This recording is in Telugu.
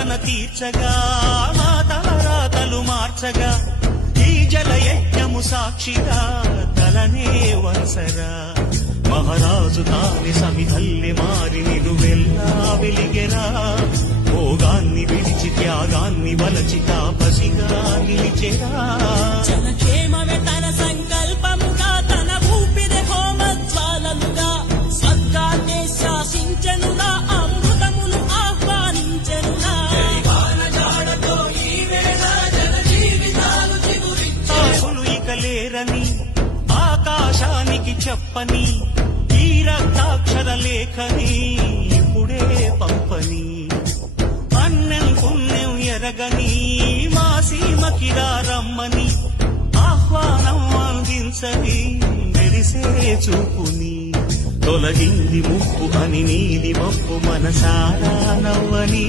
వేదన తీర్చగా మా తలరాతలు మార్చగా ఈ జలయజ్ఞము సాక్షిగా తలనే వరసరా మహారాజు తాని సమిధల్లి మారి నిలువెల్లా వెలిగెరా భోగాన్ని విడిచి త్యాగాన్ని వలచి తాపసిగా నిలిచెరా జనక్షేమమే తన సంకల్పముగా తన ఊపిరి హోమజ్వాలలుగా స్వర్గాన్ని శాసించెనురా అమృతమును ఆహ్వానించెనురా ఆశలు ఇక లేరని ఆకాశానికి చెప్పని ఈ రక్తాక్షర లేఖని ఇప్పుడే పంపని అన్నం పుణ్యం ఎరగని మా సీమకిరా రమ్మని ఆహ్వానం అందించని మెరిసే చూపుని తొలగింది ముప్పు అని నీలి మప్పు మనసారా నవ్వని